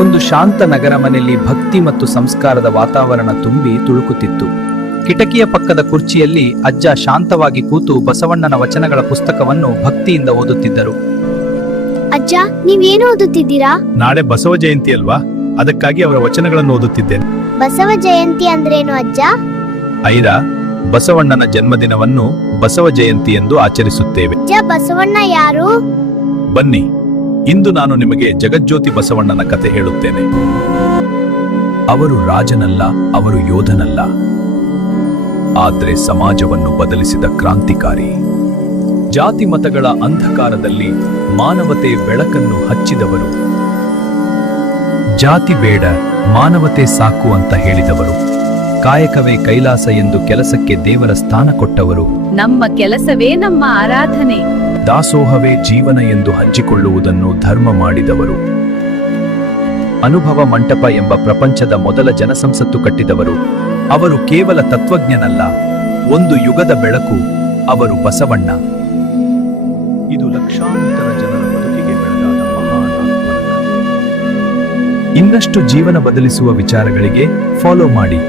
ಒಂದು ಶಾಂತ ನಗರ ಮನೆಯಲ್ಲಿ ಭಕ್ತಿ ಮತ್ತು ಸಂಸ್ಕಾರದ ವಾತಾವರಣ ತುಂಬಿ ತುಳುಕುತ್ತಿತ್ತು. ಕಿಟಕಿಯ ಪಕ್ಕದ ಕುರ್ಚಿಯಲ್ಲಿ ಅಜ್ಜ ಶಾಂತವಾಗಿ ಕೂತು ಬಸವಣ್ಣನ ವಚನಗಳ ಪುಸ್ತಕವನ್ನು ಭಕ್ತಿಯಿಂದ ಓದುತ್ತಿದ್ದರು. ಅಜ್ಜ, ನೀವೇನು ಓದುತ್ತಿದ್ದೀರಾ? ನಾಳೆ ಬಸವ ಜಯಂತಿ ಅಲ್ವಾ, ಅದಕ್ಕಾಗಿ ಅವರ ವಚನಗಳನ್ನು ಓದುತ್ತಿದ್ದೇನೆ. ಬಸವ ಜಯಂತಿ ಅಂದ್ರೇನು ಅಜ್ಜ? ಐರಾ, ಬಸವಣ್ಣನ ಜನ್ಮದಿನವನ್ನು ಬಸವ ಜಯಂತಿ ಎಂದು ಆಚರಿಸುತ್ತೇವೆ. ಅಜ್ಜ, ಬಸವಣ್ಣ ಯಾರು? ಬನ್ನಿ, ಇಂದು ನಾನು ನಿಮಗೆ ಜಗಜ್ಯೋತಿ ಬಸವಣ್ಣನ ಕತೆ ಹೇಳುತ್ತೇನೆ. ಅವರು ರಾಜನಲ್ಲ, ಅವರು ಯೋಧನಲ್ಲ, ಆದರೆ ಸಮಾಜವನ್ನು ಬದಲಿಸಿದ ಕ್ರಾಂತಿಕಾರಿ. ಜಾತಿ ಮತಗಳ ಅಂಧಕಾರದಲ್ಲಿ ಮಾನವತೆ ಬೆಳಕನ್ನು ಹಚ್ಚಿದವರು. ಜಾತಿ ಬೇಡ, ಮಾನವತೆ ಸಾಕು ಅಂತ ಹೇಳಿದವರು. ಕಾಯಕವೇ ಕೈಲಾಸ ಎಂದು ಕೆಲಸಕ್ಕೆ ದೇವರ ಸ್ಥಾನ ಕೊಟ್ಟವರು. ನಮ್ಮ ಕೆಲಸವೇ ನಮ್ಮ ಆರಾಧನೆ, ದಾಸೋಹವೇ ಜೀವನ ಎಂದು ಹಂಚಿಕೊಳ್ಳುವುದನ್ನು ಧರ್ಮ ಮಾಡಿದವರು. ಅನುಭವ ಮಂಟಪ ಎಂಬ ಪ್ರಪಂಚದ ಮೊದಲ ಜನಸಂಸತ್ತು ಕಟ್ಟಿದವರು. ಅವರು ಕೇವಲ ತತ್ವಜ್ಞನಲ್ಲ, ಒಂದು ಯುಗದ ಬೆಳಕು. ಅವರು ಬಸವಣ್ಣ. ಇದು ಲಕ್ಷಾಂತರ ಜನರ ಬದುಕಿಗೆ ಬೆಳಗಾದ ಮಹಾನ್ ಆತ್ಮನ ಕಥೆ. ಇನ್ನಷ್ಟು ಜೀವನ ಬದಲಿಸುವ ವಿಚಾರಗಳಿಗೆ ಫಾಲೋ ಮಾಡಿ.